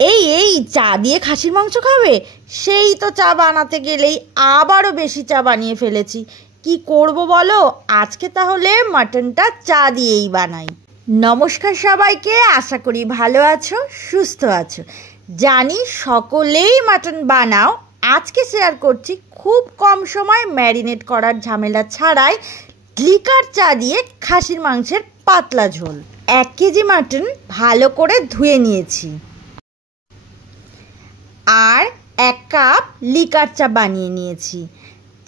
এই চা দিয়ে খাসির মাংস খাবে? সেই তো চা বানাতে গেলেই আবারও বেশি চা বানিয়ে ফেলেছি। কি করব বলো, আজকে তাহলে মাটনটা চা দিয়েই বানাই। নমস্কার সবাইকে, আশা করি ভালো আছো, সুস্থ আছো। জানি সকলেই মাটন বানাও। আজকে শেয়ার করছি খুব কম সময় ম্যারিনেট করার ঝামেলা ছাড়াই লিকার চা দিয়ে খাসির মাংসের পাতলা ঝোল। 1 কেজি মাটন ভালো করে ধুয়ে নিয়েছি, আর 1 কাপ লিকার চা বানিয়ে নিয়েছি।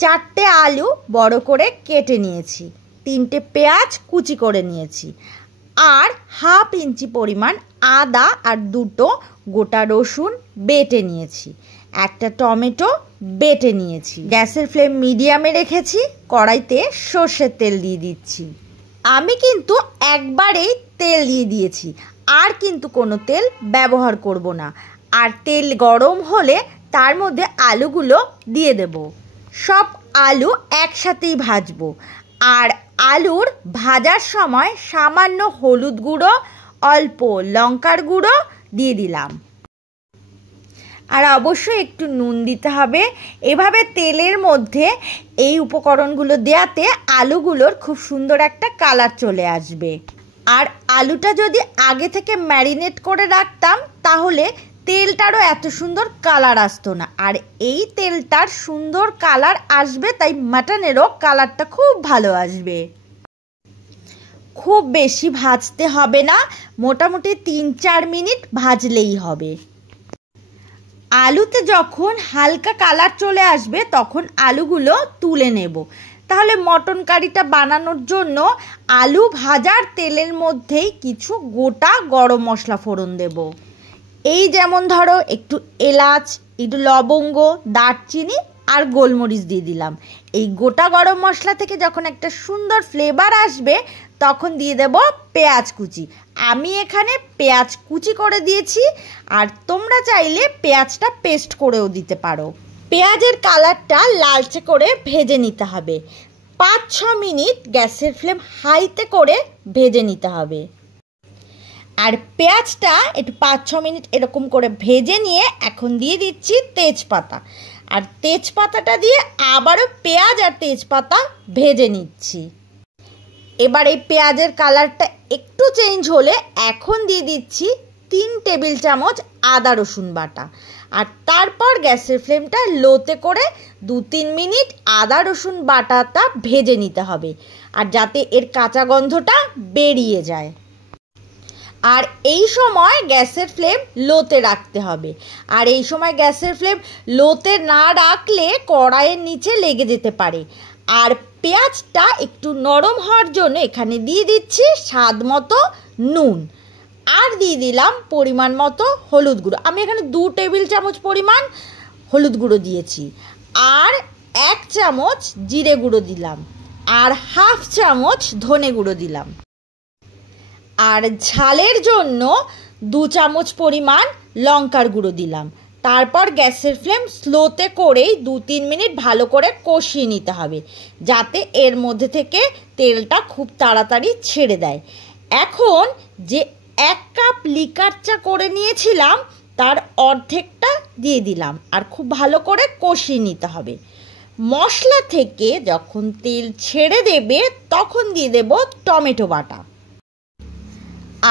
4টে আলু বড় করে কেটে নিয়েছি, 3টে পেঁয়াজ কুচি করে নিয়েছি, আর হাফ ইঞ্চি পরিমাণ আদা আর 2টো গোটা রসুন বেটে নিয়েছি। 1টা টমেটো বেটে নিয়েছি। গ্যাসের ফ্লেম মিডিয়ামে রেখেছি। কড়াইতে সর্ষের তেল দিয়ে দিচ্ছি। আমি কিন্তু একবারেই তেল দিয়ে দিয়েছি, আর কিন্তু কোনো তেল ব্যবহার করব না। আর তেল গরম হলে তার মধ্যে আলুগুলো দিয়ে দেব। সব আলু একসাথেই ভাজবো। আর আলুর ভাজার সময় সামান্য হলুদ গুঁড়ো, অল্প লঙ্কার গুঁড়ো দিয়ে দিলাম, আর অবশ্যই একটু নুন দিতে হবে। এভাবে তেলের মধ্যে এই উপকরণগুলো দেওয়াতে আলুগুলোর খুব সুন্দর একটা কালার চলে আসবে। আর আলুটা যদি আগে থেকে ম্যারিনেট করে রাখতাম তাহলে তেলটারও এত সুন্দর কালার আসতো না। আর এই তেলটার সুন্দর কালার আসবে, তাই মাটনেরও কালারটা খুব ভালো আসবে। খুব বেশি ভাজতে হবে না, মোটামুটি 3-4 মিনিট ভাজলেই হবে। আলুতে যখন হালকা কালার চলে আসবে তখন আলুগুলো তুলে নেব। তাহলে মটন কারিটা বানানোর জন্য আলু ভাজার তেলের মধ্যেই কিছু গোটা গরম মশলা ফোড়ন দেব। এই যেমন ধরো একটু এলাচ, একটু লবঙ্গ, দারচিনি আর গোলমরিচ দিয়ে দিলাম। এই গোটা গরম মশলা থেকে যখন একটা সুন্দর ফ্লেভার আসবে তখন দিয়ে দেব পেঁয়াজ কুচি। আমি এখানে পেঁয়াজ কুচি করে দিয়েছি, আর তোমরা চাইলে পেঁয়াজটা পেস্ট করেও দিতে পারো। পেঁয়াজের কালারটা লালচে করে ভেজে নিতে হবে। 5-6 মিনিট গ্যাসের ফ্লেম হাইতে করে ভেজে নিতে হবে। আর পেঁয়াজটা একটু 5-6 মিনিট এরকম করে ভেজে নিয়ে এখন দিয়ে দিচ্ছি তেজপাতা। আর তেজপাতাটা দিয়ে আবারও পেঁয়াজ আর তেজপাতা ভেজে নিচ্ছি। এবার এই পেঁয়াজের কালারটা একটু চেঞ্জ হলে এখন দিয়ে দিচ্ছি 3 টেবিল চামচ আদা রসুন বাটা। আর তারপর গ্যাসের ফ্লেমটা লোতে করে 2-3 মিনিট আদা রসুন বাটাটা ভেজে নিতে হবে, আর যাতে এর কাঁচা গন্ধটা বেরিয়ে যায়। আর এই সময় গ্যাসের ফ্লেম লোতে রাখতে হবে। আর এই সময় গ্যাসের ফ্লেম লোতে না রাখলে কড়াইয়ের নিচে লেগে যেতে পারে। আর পেঁয়াজটা একটু নরম হওয়ার জন্য এখানে দিয়ে দিচ্ছি স্বাদ মতো নুন, আর দিয়ে দিলাম পরিমাণ মতো হলুদ গুঁড়ো। আমি এখানে 2 টেবিল চামচ পরিমাণ হলুদ গুঁড়ো দিয়েছি, আর 1 চামচ জিরে গুঁড়ো দিলাম, আর হাফ চামচ ধনে গুঁড়ো দিলাম। আর ঝালের জন্য 2 চামচ পরিমাণ লঙ্কার গুঁড়ো দিলাম। তারপর গ্যাসের ফ্লেম স্লোতে করেই 2-3 মিনিট ভালো করে কষিয়ে নিতে হবে, যাতে এর মধ্যে থেকে তেলটা খুব তাড়াতাড়ি ছেড়ে দেয়। এখন যে 1 কাপ লিকার চা করে নিয়েছিলাম তার অর্ধেকটা দিয়ে দিলাম, আর খুব ভালো করে কষিয়ে নিতে হবে। মশলা থেকে যখন তেল ছেড়ে দেবে তখন দিয়ে দেব টমেটো বাটা।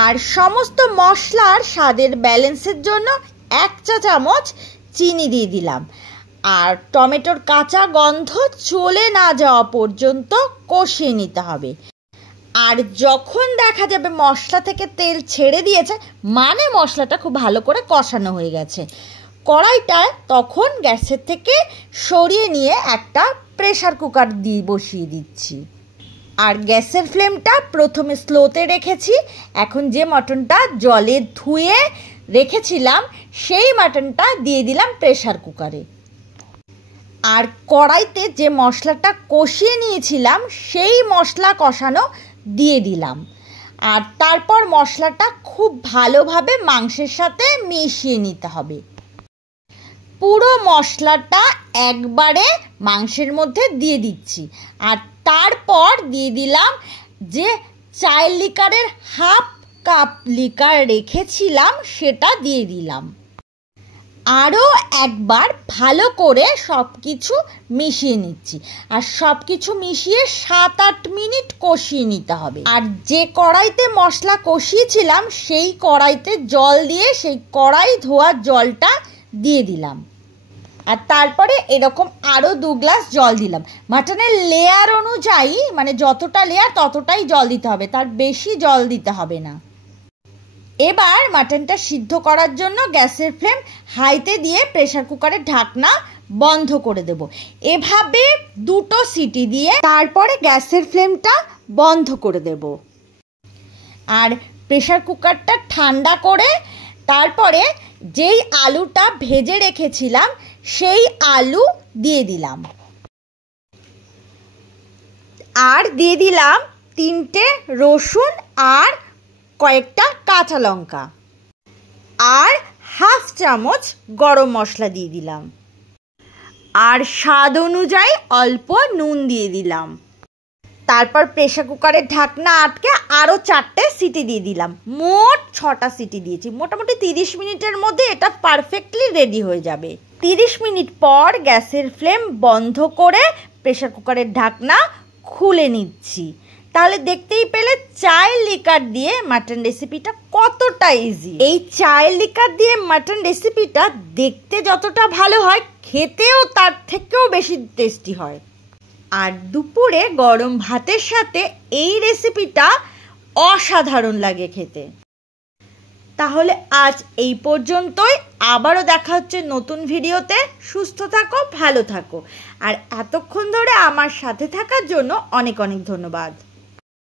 আর সমস্ত মশলার স্বাদের ব্যালেন্সের জন্য 1 চা চামচ চিনি দিয়ে দিলাম। আর টমেটোর কাঁচা গন্ধ চলে না যাওয়া পর্যন্ত কষিয়ে নিতে হবে। আর যখন দেখা যাবে মশলা থেকে তেল ছেড়ে দিয়েছে, মানে মশলাটা খুব ভালো করে কষানো হয়ে গেছে, কড়াইটা তখন গ্যাসের থেকে সরিয়ে নিয়ে একটা প্রেসার কুকার দিয়ে বসিয়ে দিচ্ছি। আর গ্যাসের ফ্লেমটা প্রথমে স্লোতে রেখেছি। এখন যে মাটনটা জলে ধুয়ে রেখেছিলাম সেই মাটনটা দিয়ে দিলাম প্রেসার কুকারে। আর কড়াইতে যে মশলাটা কষিয়ে নিয়েছিলাম সেই মশলা কষানো দিয়ে দিলাম। আর তারপর মশলাটা খুব ভালোভাবে মাংসের সাথে মিশিয়ে নিতে হবে। পুরো মশলাটা একবারে মাংসের মধ্যে দিয়ে দিচ্ছি। আর তারপর দিয়ে দিলাম যে চায়ের লিকারের হাফ কাপ লিকার রেখেছিলাম সেটা দিয়ে দিলাম। আরও একবার ভালো করে সব কিছু মিশিয়ে নিচ্ছি। আর সব কিছু মিশিয়ে 7-8 মিনিট কষিয়ে নিতে হবে। আর যে কড়াইতে মশলা কষিয়েছিলাম সেই কড়াইতে জল দিয়ে সেই কড়াই ধোয়ার জলটা দিয়ে দিলাম। আর তারপরে এরকম আরও 2 গ্লাস জল দিলাম। মাটনের লেয়ার অনুযায়ী মানে যতটা লেয়ার ততটাই জল দিতে হবে, তার বেশি জল দিতে হবে না। এবার মাটনটা সিদ্ধ করার জন্য গ্যাসের ফ্লেম হাইতে দিয়ে প্রেসার কুকারের ঢাকনা বন্ধ করে দেব। এভাবে 2টো সিটি দিয়ে তারপরে গ্যাসের ফ্লেমটা বন্ধ করে দেব। আর প্রেসার কুকারটা ঠান্ডা করে তারপরে যেই আলুটা ভেজে রেখেছিলাম সেই আলু দিয়ে দিলাম। আর দিয়ে দিলাম 3টে রসুন আর কয়েকটা কাঁচা লঙ্কা আর হাফ চামচ গরম মশলা দিয়ে দিলাম। আর স্বাদ অনুযায়ী অল্প নুন দিয়ে দিলাম। তারপর প্রেসার কুকারের ঢাকনা আটকে আরও 4টে সিটি দিয়ে দিলাম। মোট 6টা সিটি দিয়েছি। মোটামুটি 30 মিনিটের মধ্যে এটা পারফেক্টলি রেডি হয়ে যাবে। 30 মিনিট পর গ্যাসের ফ্লেম বন্ধ করে প্রেসার কুকারের ঢাকনা খুলে নিচ্ছি। তাহলে দেখতেই পেলে চায়ের লিকার দিয়ে মাটন রেসিপিটা কতটা ইজি। এই চায়ের লিকার দিয়ে মাটন রেসিপিটা দেখতে যতটা ভালো হয় খেতেও তার থেকেও বেশি টেস্টি হয়। আর দুপুরে গরম ভাতের সাথে এই রেসিপিটা অসাধারণ লাগে খেতে। তাহলে আজ এই পর্যন্তই। আবারও দেখা হচ্ছে নতুন ভিডিওতে। সুস্থ থাকো, ভালো থাকো। আর এতক্ষণ ধরে আমার সাথে থাকার জন্য অনেক অনেক ধন্যবাদ।